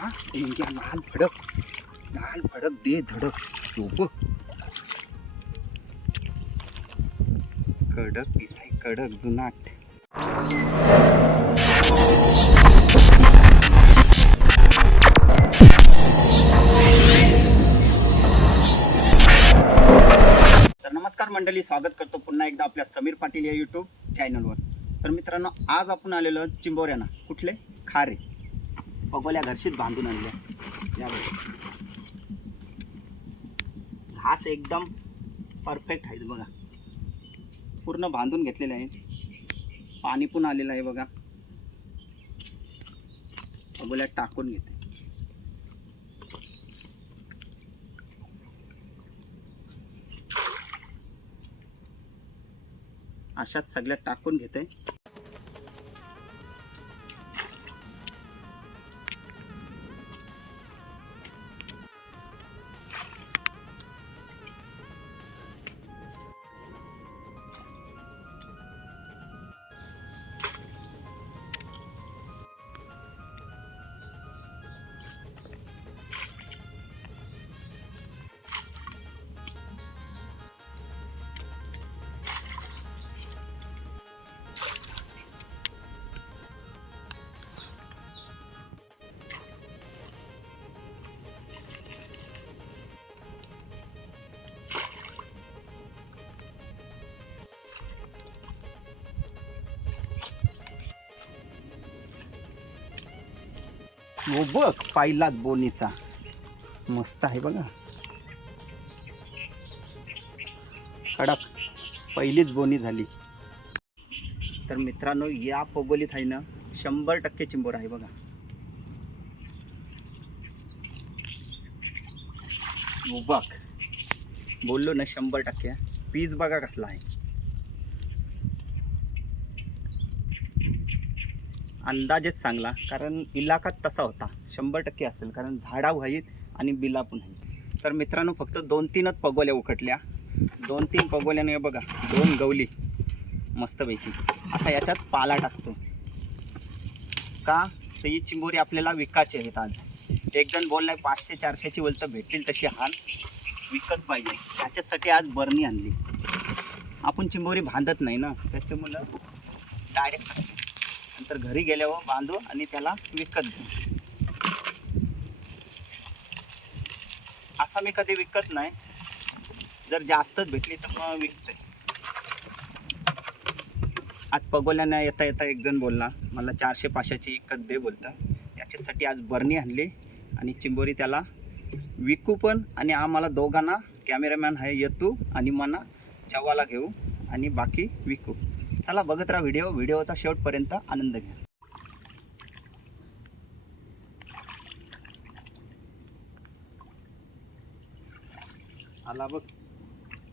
हा मुंग्या लाल भडक दे धडक झोप कडक दिसाय कडक जुनाट. तर नमस्कार मंडळी, स्वागत करतो पुन्हा एकदा आपल्या समीर पाटील या यूट्यूब चॅनलवर. तर मित्रांनो, आज आपण आलेलो चिंबोऱ्यांना. कुठले? खारे पगोल्या घरशीत बांधून आणल्या. घास एकदम परफेक्ट आहे बघा, पूर्ण बांधून घेतलेले आहे. पाणी पण आलेलं आहे बघा. पगोल्या टाकून घेते. अशात सगळ्या टाकून घेते. हो बघ, पाहिलाच बोनीचा मस्त आहे बघा, कडक. पहिलीच बोनी झाली. तर मित्रांनो, या पगोलीत आहे ना 100% चिंबोर आहे बघा. हो बघ, बोललो ना 100%. पीस बघा कसला आहे. अंदाजच चांगला, कारण इलाकात तसा होता. 100% असेल, कारण झाडा व्हाईत आणि बिला पण आहे. तर मित्रांनो, फक्त 2-3च पगोल्या उखटल्या. 2-3 पगोल्याने बघा 2 गवली मस्तपैकी. आता याच्यात पाला टाकतो का, तर ही चिंबोरी आपल्याला विकायची आहेत आज. एक जण बोललाय 500-400ची वलत भेटतील तशी हाल विकत पाहिजे. त्याच्यासाठी आज बरणी आणली. आपण चिंबोरी बांधत नाही ना, त्याच्यामुळं डायरेक्ट नंतर घरी गेल्यावर बांधू आणि त्याला विकत घेऊ. असा मी कधी विकत नाही. जर जास्तच भेटली तर मग विकते. आज पगोल्याने येता येता एक जण बोलला मला 400-500ची विकत दे बोलता. त्याच्यासाठी आज बरणी आणली आणि चिंबोरी त्याला विकू पण, आणि आम्हाला दोघांना कॅमेरामॅन आहे येतो आणि मना चव्वाला घेऊ आणि बाकी विकू. चला बघत राहा व्हिडिओचा शेवटपर्यंत आनंद घ्या. आला बघ,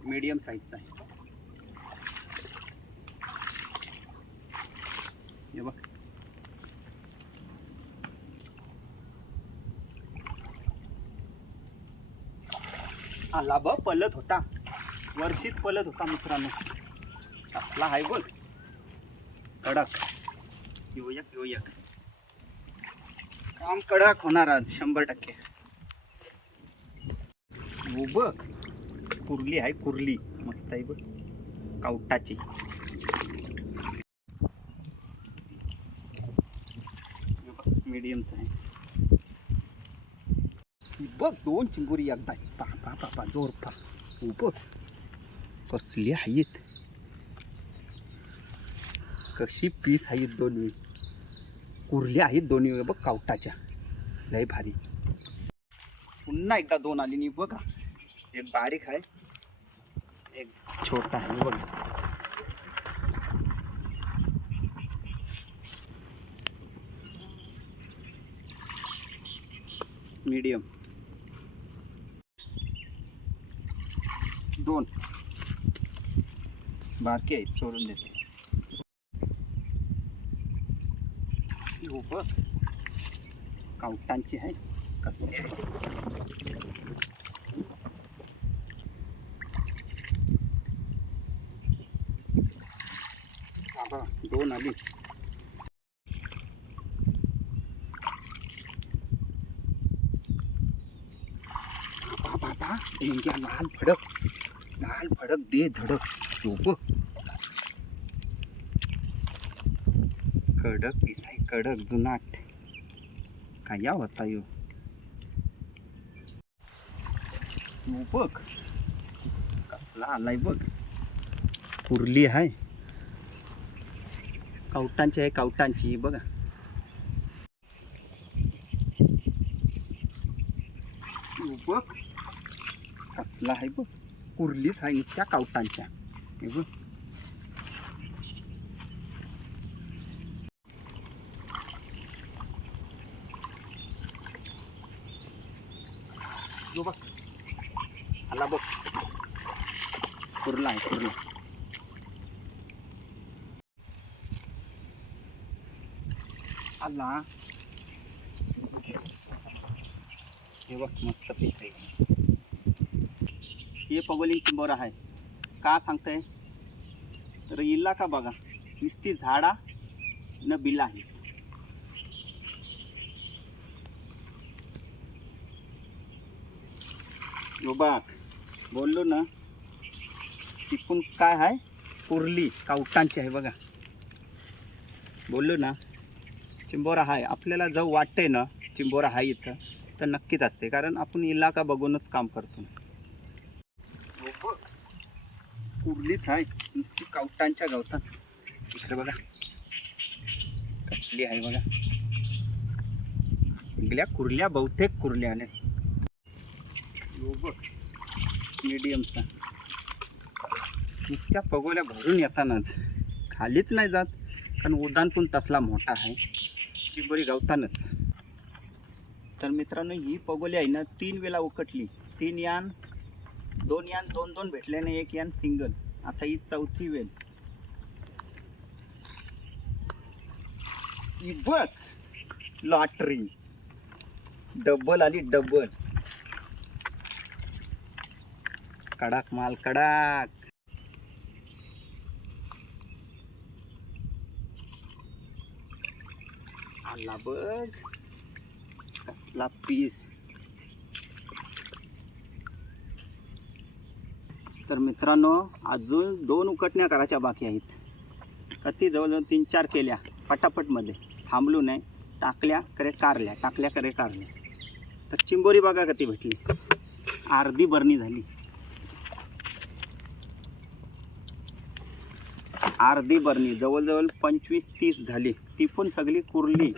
मीडियम साईजचा आहे. हे बघ, आला बघ. पलत होता, वर्षीत पलत होता मित्रांनो. कसला आहे बोल, कडक. येऊया काम कडक होणार आज 100%. हो बघ, कुर्ली आहे, कुर्ली मस्त आहे बघ, कावटाची. मीडियमचा आहे बघ. 2 चिंबोरी एकदा. पापा जोर पा. हो बघ कसली आहेत, कशी पीस आहेत. दोन्ही कुर्ल्या आहेत दोन्ही बघ, कावटाच्या. लय भारी. पुन्हा एकदा 2 आली नाही बघा. एक बारीक आहे, एक छोटा आहे बघ. मीडियम 2 बारके आहेत, सोडून देते. हो बघ, कावटांची आहे. कसं बाबा 2 आली. लाल भडक दे धडक. झोप कडक दिसाय कडक जुनाट. काय होता यो बघ कसला आलाय बघ. कुर्ली आहे कवटांची आहे कवटांची बघा. बघ कसला आहे बघ. कुर्लीच आहे नुसत्या कवटांच्या. हे बघ बघ आला बघ. कुर्ला आहे कुर्ला. आला हे बघ मस्त पीस आहे. हे पगोली चिंबोरा आहे का सांगताय तर इल्ला का बघा नुसती झाडा न बिला आहे. यो बघ बोललो ना तिकून काय आहे कुर्ली कावटांची आहे बघा. बोललो ना चिंबोरा आहे. आपल्याला जर वाटते ना चिंबोरा आहे इथं तर नक्कीच असते कारण आपण इलाका बघूनच काम करतो. कुर्लीच आहे नुसती कावटांच्या गवतात. इकडे बघा कसली आहे बघा. सगळ्या कुर्ल्या बहुतेक कुर्ल्या आल्या. बघ मीडियमचा नुसत्या पगोल्या भरून येतानाच खालीच नाही जात कारण उड्डाण पण तसला मोठा आहे. चिंबोरी गवतानच. तर मित्रांनो ही पगोली आहे ना 3 वेळा उकटली. 3 यान 2 यान 2 भेटल्याने 1 यान सिंगल. आता ही 4थी वेळ. ही बघ लॉटरी डबल आली डबल. कडक माल कडक. आला बघ कसला पीस. तर मित्रांनो अजून 2 उकटण्या करायच्या बाकी आहेत. कधी जवळजवळ 3-4 केल्या पटापटमध्ये. थांबलो नाही. टाकल्या करे कारल्या टाकल्या करे कारल्या. तर चिंबोरी बघा कधी भेटली. अर्धी बरणी झाली. अर्धी बरणी जवळजवळ 25-30 झाली. ती पण सगळी कुर्ली.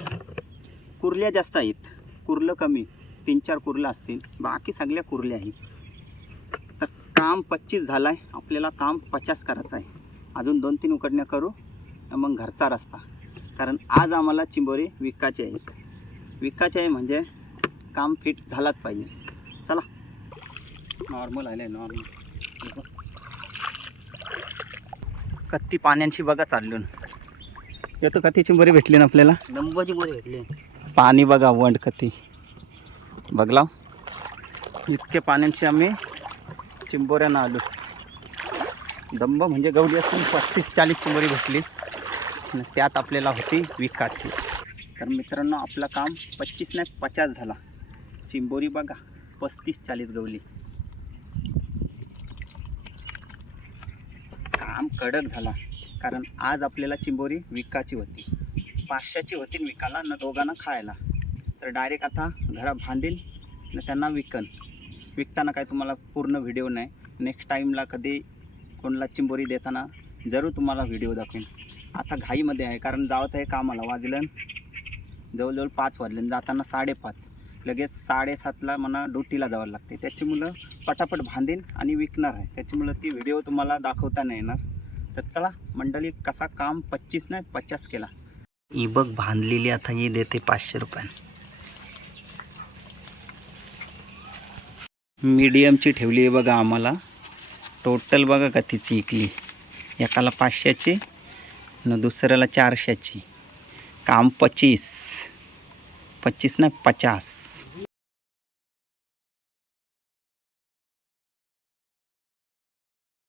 कुर्ल्या जास्त आहेत कुर्लं कमी 3-4 कुर्लं असतील. बाकी सगळ्या कुर्ल्या आहेत. तर काम 25 झालं आहे. आपल्याला काम 50 करायचं आहे. अजून 2-3 उकडण्या करू मग घरचा रस्ता. कारण आज आम्हाला चिंबोरी विकायची आहेत. विकायची आहे म्हणजे काम फिट झालाच पाहिजे. चला नॉर्मल आले नॉर्मल. कत्ती पाण्याची बघा चालून येतो. कत्ती चिंबोरी भेटली ना आपल्याला. दंबाची बोरी भेटली. पाणी बघा वंड कत्ती बघला. इतके पाण्याची आम्ही चिंबोऱ्यानं आलो. दंब म्हणजे गवडी असून 35-40 चिंबोरी भेटली. त्यात आपल्याला होती विकाची. तर मित्रांनो आपलं काम 25 नाही 50 झाला. चिंबोरी बघा 35-40 गवली. काम कडक झाला कारण आज आपल्याला चिंबोरी विकाची होती. 500ची होती विकायला न दोघांना खायला. तर डायरेक्ट आता घरा बांधीन न त्यांना विकन. विकताना काय तुम्हाला पूर्ण व्हिडिओ नाही. नेक्स्ट टाईमला कधी कोणाला चिंबोरी देताना जरूर तुम्हाला व्हिडिओ दाखवेन. आता घाईमध्ये आहे कारण जायचं आहे कामाला. वाजलं जवळजवळ 5 वाजले. जाताना 5:30. लगेच 7:30ला मला ड्युटीला जावं लागते. त्याची मुलं पटापट बांधीन आणि विकणार आहे. त्याच्यामुळं ती व्हिडिओ तुम्हाला दाखवता नाही येणार. तर चला मंडळी कसा काम 25 नाही 50 केला. ही बघ बांधलेली आता ही देते 500 रुपये. मीडियमची ठेवली आहे बघा आम्हाला. टोटल बघा का तिची इकली. एकाला 500ची न दुसऱ्याला 400ची. काम 25 नाही 50.